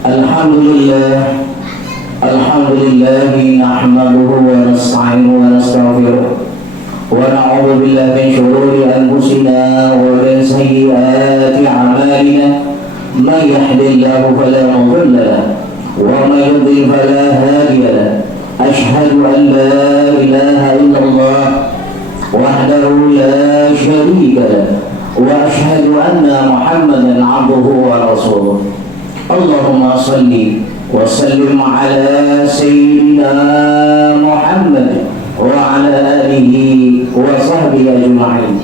Alhamdulillah, Alhamdulillah nahmaduhu wa nasta'inuhu wa nastaghfiruh wa na'udzu billahi min shururi anfusina wa min sayyiati a'malina. Man yahdihillahu fala mudilla lahu wa man yudlil fala hadiya lahu. Ashhadu an la ilaha illallah wahdahu la syarika lahu wa ashhadu anna Muhammadan 'abduhu wa rasuluh. Allahumma salli wa sallim ala sayyidina Muhammad wa ala alihi wa sahbihi ajma'in.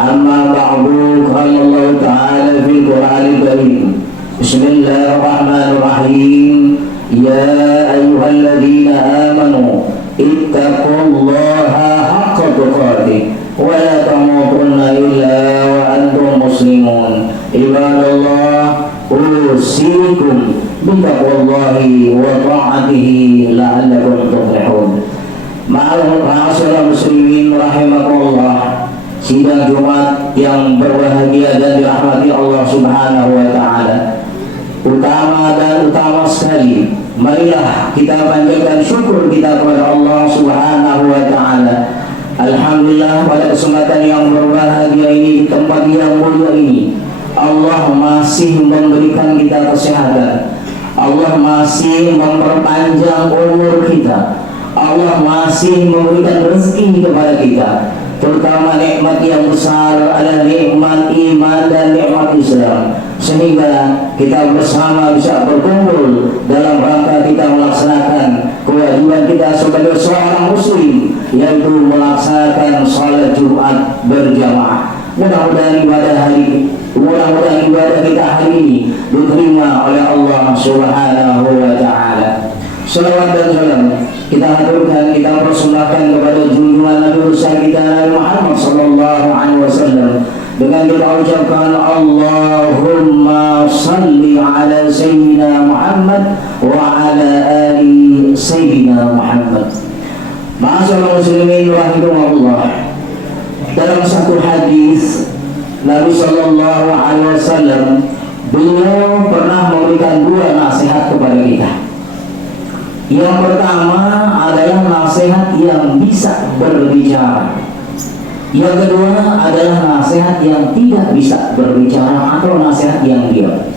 Amma ba'du, qala Allah ta'ala fil Qur'anil Karim. Bismillahirrahmanirrahim. Ya ayyuhalladzina amanu ittaqullaha haqqa tuqatih wa la tamutunna illa wa antum muslimun. Ibadallah, usikum bittaqwallahi wa ta'atihi la'allakum tuflihun. Ma'asyiral muslimin rahimakumullah. Sidang Jumat yang berbahagia dan dirahmati Allah Subhanahu wa taala. Utama dan utama sekali, marilah kita panjatkan syukur kita kepada Allah Subhanahu wa taala. Alhamdulillah, pada kesempatan yang berbahagia ini, di tempat yang mulia ini, Allah masih memberikan kita kesehatan. Allah masih memperpanjang umur kita. Allah masih memberikan rezeki kepada kita, terutama nikmat yang besar adalah nikmat iman dan nikmat Islam, sehingga kita bersama bisa berkumpul dalam rangka kita melaksanakan kewajiban kita sebagai seorang muslim, yaitu melaksanakan salat Jumat berjamaah. Mudah-mudahan ibadah kita hari ini diterima oleh Allah Subhanahu wa taala. Salawat dan salam kita haturkan, kita persembahkan kepada junjungan Nabi besar kita Nabi Muhammad sallallahu alaihi wasallam dengan kita ucapkan Allahumma salli ala sayyidina Muhammad wa ala ali sayyidina Muhammad. Ma'asyiral muslimin rahimahullah. Dalam satu hadis Nabi sallallahu alaihi wasallam, beliau pernah memberikan dua nasihat kepada kita. Yang pertama adalah nasihat yang bisa berbicara. Yang kedua adalah nasihat yang tidak bisa berbicara atau nasihat yang diam.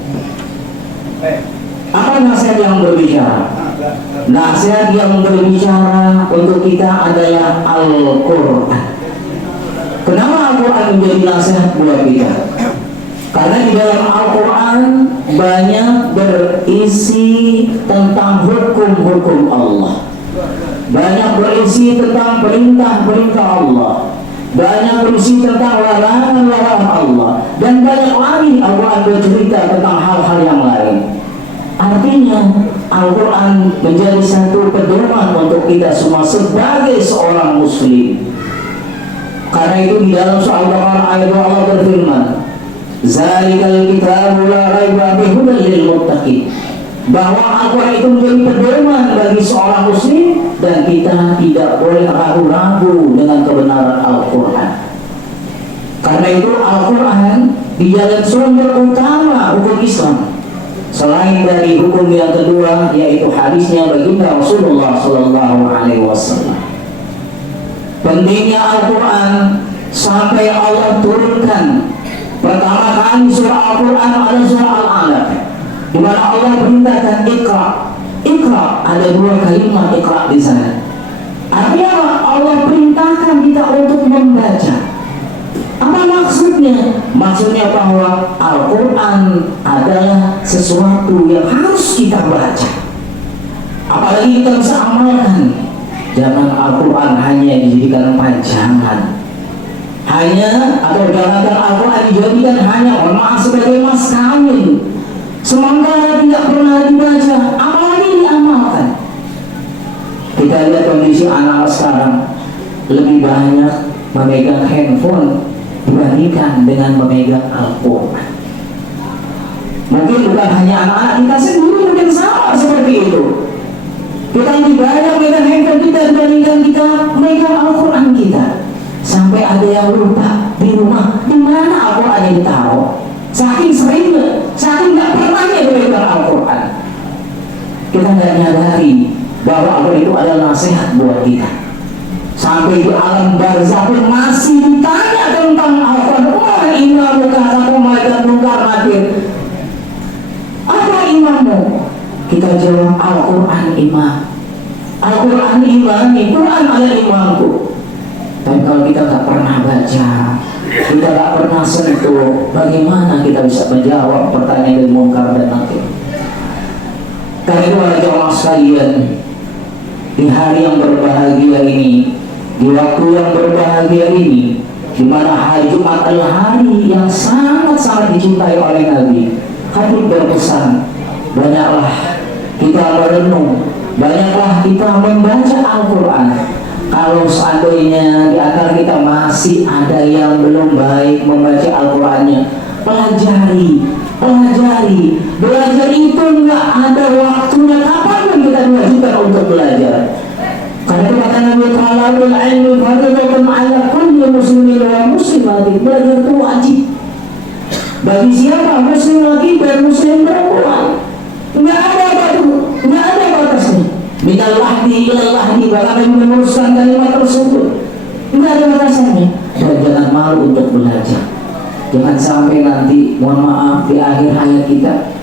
Apa nasihat yang berbicara? Nasihat yang berbicara untuk kita adalah Al-Quran. Kenapa Al-Quran menjadi nasihat buat kita? Karena di dalam Al-Quran banyak berisi tentang hukum-hukum Allah, banyak berisi tentang perintah-perintah Allah, banyak berisi tentang larangan-larangan Allah, dan banyak lagi Al-Quran bercerita tentang hal-hal yang lain. Artinya Al-Quran menjadi satu pedoman untuk kita semua sebagai seorang muslim. Karena itu di dalam surah Al-Baqarah ayat 2 Allah berfirman, Zalikal kitabu la raiba fihi hudan lil muttaqin, bahwa Al-Quran itu menjadi pedoman bagi seorang muslim dan kita tidak boleh ragu-ragu dengan kebenaran Al-Quran. Karena itu Al-Quran dijadikan sumber utama hukum Islam, selain dari hukum yang kedua yaitu hadisnya baginda Rasulullah sallallahu alaihi wasallam. Pentingnya Al-Quran sampai Allah turunkan pertama kali surah Al-Quran adalah surah Al-Alaq, di mana Allah perintahkan Iqra. Iqra, ada dua kalimat Iqra di sana. Artinya Allah perintahkan kita untuk membaca. Apa maksudnya? Maksudnya bahwa Al-Quran adalah sesuatu yang harus kita baca. Apalagi kita bisa amalkan. Jangan Al-Quran hanya dijadikan panjangan, atau jangankan Al-Quran dijadikan hanya sebagai mas kawin, sementara tidak pernah dibaca, apalagi diamalkan. Kita lihat kondisi anak sekarang lebih banyak memegang handphone dibandingkan dengan memegang Al-Quran. Mungkin bukan hanya anak-anak kita sendiri, mungkin sama seperti itu. Kita lebih banyak memegang handphone kita dibandingkan kita memegang Al-Quran kita. Sampai ada yang lupa di rumah di mana Al-Quran yang ditaruh. saking seringnya, saking nggak pernahnya belajar Al-Quran, kita nggak nyadari bahwa Al-Quran itu adalah nasihat buat kita. Sampai di alam barzakh pun masih ditanya tentang Al-Quran. Wah, imanmu kata malaikat mungkar nakir. Apa imanmu? Kita jawab Al-Quran iman. Al-Quran iman, Quran adalah imanku. Tapi kalau kita tak pernah baca, kita tak pernah sentuh, bagaimana kita bisa menjawab pertanyaan dari mungkar dan nakir? Karena itu para jamaah sekalian, di hari yang berbahagia ini, di waktu yang berbahagia ini, di mana hari Jumat adalah hari yang sangat-sangat dicintai oleh Nabi, Habib berpesan, banyaklah kita merenung, banyaklah kita membaca Al-Quran. Kalau seandainya di antara kita masih ada yang belum baik membaca Al-Qurannya, pelajari. Belajar itu nggak ada waktunya, kapan kita diwajibkan untuk belajar. Karena itu kata Nabi Talabul ilmi fardhatun ala kulli muslimin wa muslimatin. Belajar itu wajib bagi siapa? Muslim laki dan muslim perempuan. Nggak ada batasnya. Minal lahdi ilal lahdi, bahkan Nabi meneruskan kalimat tersebut. Nggak ada batasannya. Dan jangan malu untuk belajar. Jangan sampai nanti, mohon maaf, di akhir hayat kita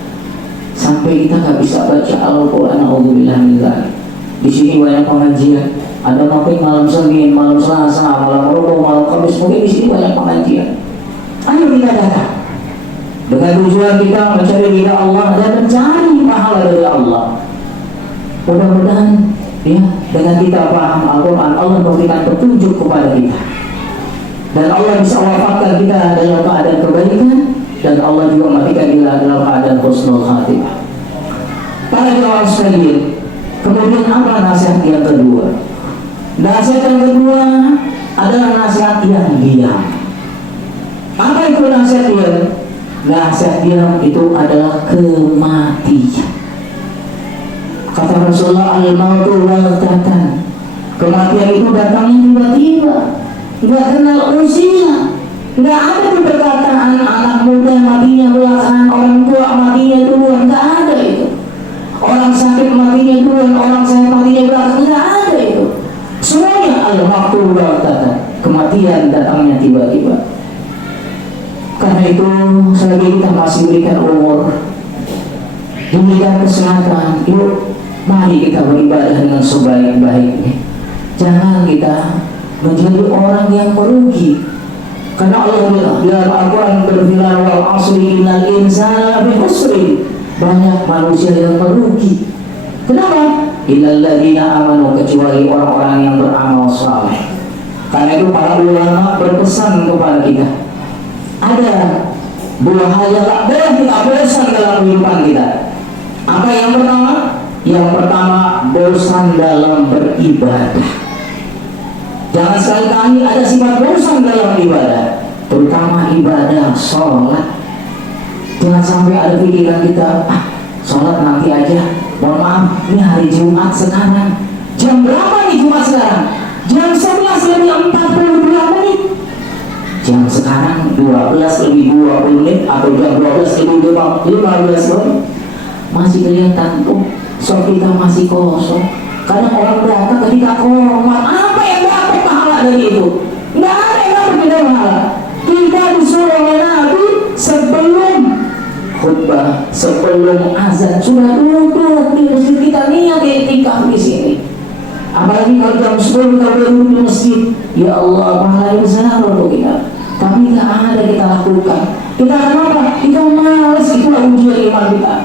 sampai kita nggak bisa baca Al-Quran. Alhamdulillah. Di sini banyak pengajian. Ada malam Senin, malam Selasa, malam Rabu, malam Kamis. Mungkin di sini banyak pengajian. Ayo kita datang dengan tujuan kita mencari ridha Allah dan mencari pahala dari Allah. Mudah-mudahan ya, dengan kita paham Al-Quran, Allah memberikan petunjuk kepada kita, dan Allah bisa wafatkan kita dalam keadaan kebaikan, dan Allah juga matikan kita dalam keadaan husnul khatimah. Para jamaah sekalian, kemudian apa nasihat yang kedua? Nasihat yang kedua adalah nasihat yang diam. Apa itu nasihat diam? Nasihat diam itu adalah kematian. Kata Rasulullah, al-mautu waltatan. Kematian itu datangnya tiba-tiba, nggak kenal usia. Nggak ada perkataan anak muda matinya belakangan, orang tua matinya duluan, nggak ada itu. Orang sakit matinya duluan, orang sehat matinya belakangan, nggak ada itu. Semuanya al-mautu waltatan. Kematian datangnya tiba-tiba. Karena itu selagi kita masih berikan umur, diberikan kesehatan, yuk mari kita beribadah dengan sebaik-baiknya. Jangan kita menjadi orang yang merugi. Karena Allah dalam Al-Quran berfirman, wal asri innal insana lafi khusrin. Banyak manusia yang merugi. Kenapa? Illal ladzina amanu, kecuali orang-orang yang beramal saleh. Karena itu para ulama berpesan kepada kita, ada dua hal yang tak boleh kita bosan dalam kehidupan kita. Apa yang pertama? Yang pertama, bosan dalam beribadah. Jangan sekali-kali ada sifat bosan dalam ibadah, terutama ibadah sholat. Jangan sampai ada pikiran kita, sholat nanti aja. Mohon maaf, ini hari Jumat sekarang. Jam berapa nih Jumat sekarang? Jam 11:42 menit. Jam sekarang 12:20 menit atau jam 12:15 menit. Masih kelihatan tuh, so kita masih kosong. Kadang orang datang ketika komat, apa yang dapat pahala dari itu? Nggak ada yang dapat kita pahala. Kita disuruh oleh Nabi sebelum khutbah, sebelum azan sudah duduk di masjid, kita niat i'tikaf di sini. Apalagi kalau jam 10 kita duduk di masjid, ya Allah, pahala yang besar untuk kita. Tapi nggak ada kita lakukan. Kita kenapa? Kita malas, itulah ujian iman kita.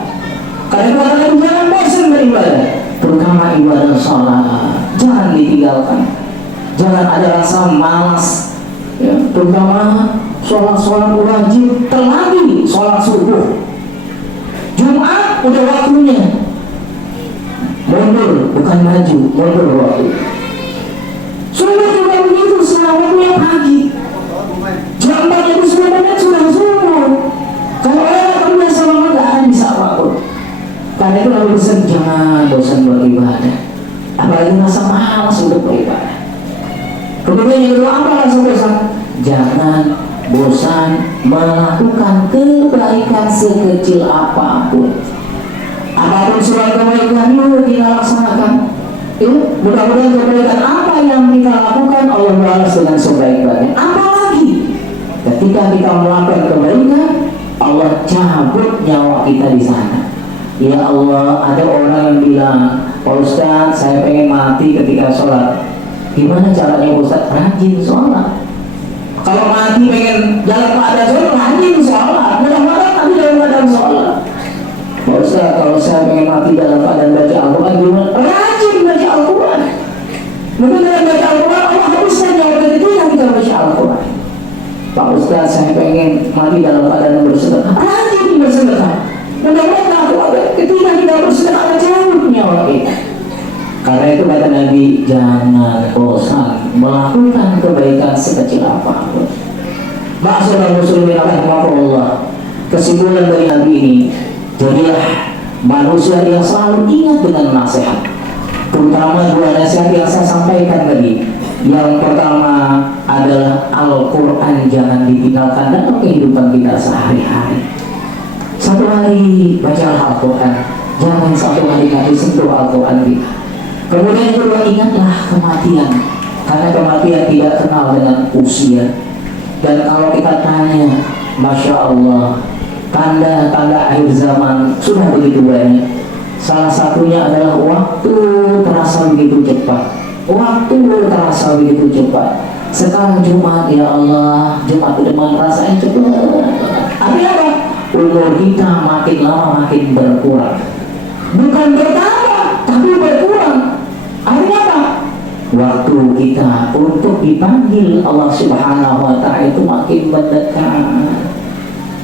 Karena itu adalah jangan bosan beribadah, terutama ibadah sholat. Jangan ditinggalkan. Jangan ada rasa malas, ya, terutama sholat wajib, terlebih sholat subuh. Jumat udah waktunya, mundur bukan maju, mundur waktu. Subuh juga begitu, setelah waktunya pagi. Jam 4:09 sudah subuh. Kalau orang terbiasa banget nggak akan bisa apapun. Karena itu Nabi pesan, jangan bosan beribadah, apalagi rasa malas untuk beribadah. Kemudian yang kedua, apa rasa bosan? Jangan bosan melakukan kebaikan sekecil apapun. Apapun surat kebaikan yuk kita laksanakan. Yuk, mudah-mudahan kebaikan apa yang kita lakukan Allah balas dengan sebaik-baiknya. Apalagi ketika kita melakukan kebaikan, Allah cabut nyawa kita di sana. Ya Allah, ada orang yang bilang, Pak Ustaz, saya pengen mati ketika sholat. Gimana caranya Ustaz? Rajin sholat. Kalau mati pengen dalam keadaan sholat, rajin sholat. Mudah-mudahan tapi dalam keadaan sholat. Pak Ustaz, kalau saya pengen mati dalam keadaan baca Al-Quran, gimana? Rajin baca Al-Quran. Mungkin dalam baca Al-Quran, Allah hapuskan nyawa kita yang kita baca Al-Quran. Pak Ustaz, saya pengen mati dalam keadaan bersedekah. Rajin bersedekah. Mudah-mudahan ketika kita bersedekah ada cabut nyawa kita. Karena itu kata Nabi, jangan bosan melakukan kebaikan sekecil apapun. Maksudnya muslimin rahimahullah, kesimpulan dari Nabi ini, jadilah manusia yang selalu ingat dengan nasihat. Terutama dua nasihat yang saya sampaikan tadi. Yang pertama adalah Al-Quran jangan ditinggalkan dalam kehidupan kita sehari-hari. Satu hari baca Al-Quran, jangan satu hari kali sentuh Al-Quran kita. Kemudian kedua, ingatlah kematian, karena kematian tidak kenal dengan usia. Dan kalau kita tanya, Masya Allah, tanda-tanda akhir zaman sudah begitu banyak. Salah satunya adalah waktu terasa begitu cepat. Waktu terasa begitu cepat. Sekarang Jumat, ya Allah, Jumat ke depan rasanya cepat. Artinya apa? Umur kita makin lama makin berkurang. Bukan bertambah, tapi berkurang. Artinya apa? Waktu kita untuk dipanggil Allah Subhanahu wa Ta'ala itu makin mendekat.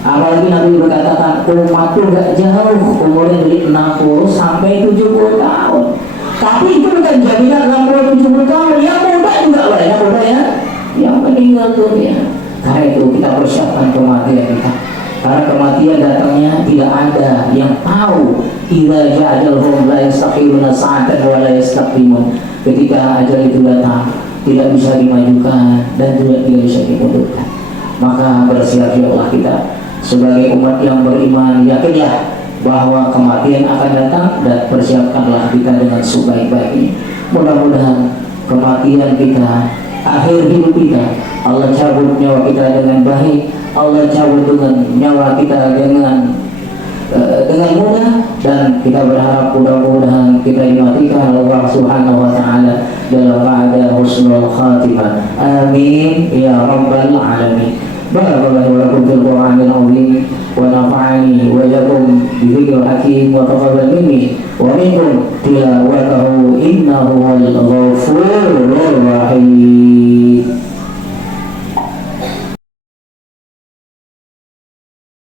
Apalagi Nabi berkatakan umatku gak jauh umurnya dari 60 sampai 70 tahun. Tapi itu bukan jaminan 60-70 tahun. Yang muda juga banyak muda ya, yang meninggal dunia. Karena itu kita persiapkan kematian kita. Karena kematian datangnya tidak ada yang tahu. Idza ja'alhum la yastakhiruna sa'atan wa la yastaqdimun. Ketika ajal itu datang, tidak bisa dimajukan dan juga tidak bisa dimundurkan. Maka bersiap-siaplah kita sebagai umat yang beriman, yakinlah bahwa kematian akan datang dan persiapkanlah kita dengan sebaik-baiknya. Mudah-mudahan kematian kita, akhir hidup kita, Allah cabut nyawa kita dengan baik. Allah cabut dengan nyawa kita dengan mudah, dan kita berharap mudah-mudahan kita dimatikan Allah Subhanahu wa Ta'ala dalam keadaan husnul khatimah. Amin ya rabbal alamin. Barakallahu lakum fil Qur'anil azim wa nafa'ani wa iyyakum bi dzikril hakim wa taqabbal minni wa minkum tilawatahu innahu wal ghafurur rahim.